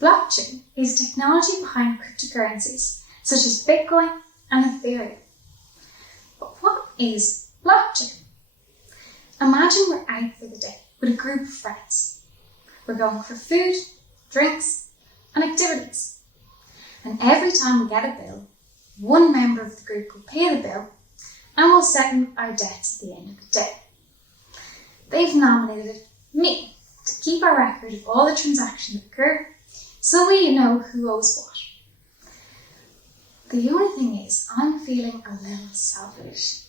Blockchain is technology behind cryptocurrencies such as Bitcoin and Ethereum. But what is blockchain? Imagine we're out for the day with a group of friends. We're going for food, drinks, and activities. And every time we get a bill, one member of the group will pay the bill and we'll settle our debts at the end of the day. They've nominated me to keep a record of all the transactions that occur so we know who owes what. The only thing is, I'm feeling a little selfish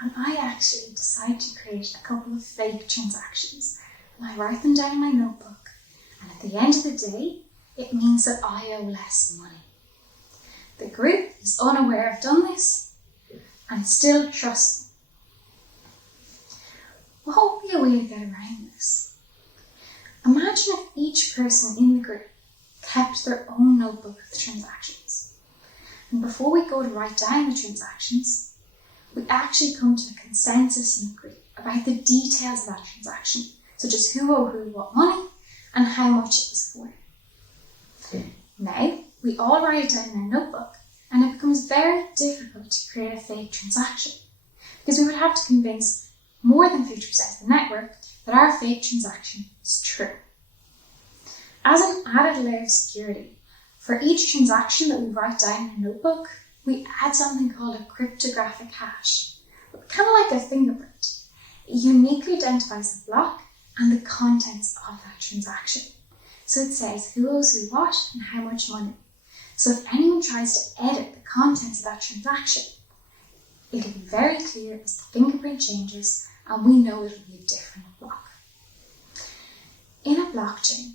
and I actually decide to create a couple of fake transactions and I write them down in my notebook, and at the end of the day, it means that I owe less money. The group is unaware I've done this and still trusts them. What would be a way to get around this? Imagine if each person in the group kept their own notebook of the transactions. And before we go to write down the transactions, we actually come to a consensus in the group about the details of that transaction, such as who owed who what money and how much it was for. Now, we all write it down in our notebook, and it becomes very difficult to create a fake transaction because we would have to convince more than 50% of the network that our fake transaction is true. As an added layer of security, for each transaction that we write down in a notebook, we add something called a cryptographic hash, kind of like a fingerprint. It uniquely identifies the block and the contents of that transaction. So it says who owes who what and how much money. So if anyone tries to edit the contents of that transaction, it'll be very clear as the fingerprint changes and we know it'll be a different block. In a blockchain,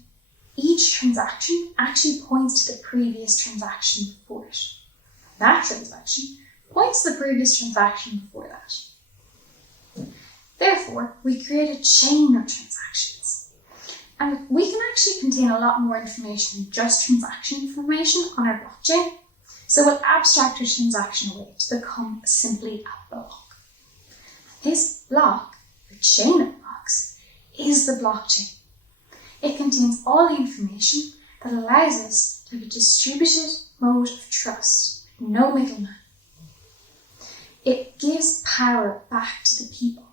each transaction actually points to the previous transaction before it. That transaction points to the previous transaction before that. Therefore, we create a chain of transactions. And we can actually contain a lot more information than just transaction information on our blockchain. So we'll abstract our transaction away to become simply a block. This block, the chain of blocks, is the blockchain. It contains all the information that allows us to have a distributed mode of trust, no middleman. It gives power back to the people